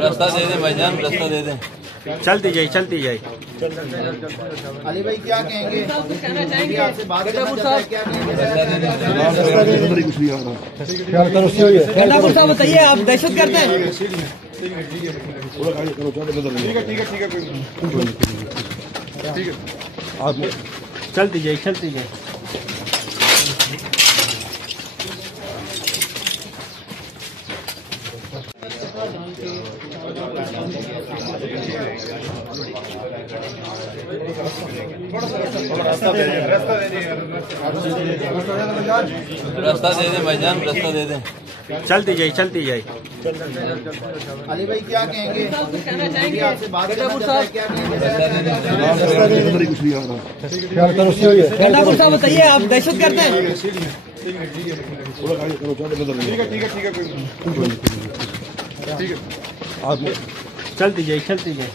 रास्ता दे दें भाईजान, रास्ता दे दें। चलती जाए, चलती जाए। अली भाई क्या कहेंगे? कहना चाहेंगे आपसे बात करना चाहते हैं, क्या कहेंगे? गंडापुर साहब बताइए, आप दहशत करते हैं? ठीक है, आप चलती जाए, चलती जाए। रास्ता दे दें भाईजान, रास्ता दे दें। चलती जाए, चलती जाए। अली भाई क्या कहेंगे? कहना चाहेंगे आपसे बात करना चाहते हैं, क्या कहेंगे? गंडापुर साहब बताइए, आप दहशत करते हैं? ठीक है, आप चलती जाए, चलती जाए।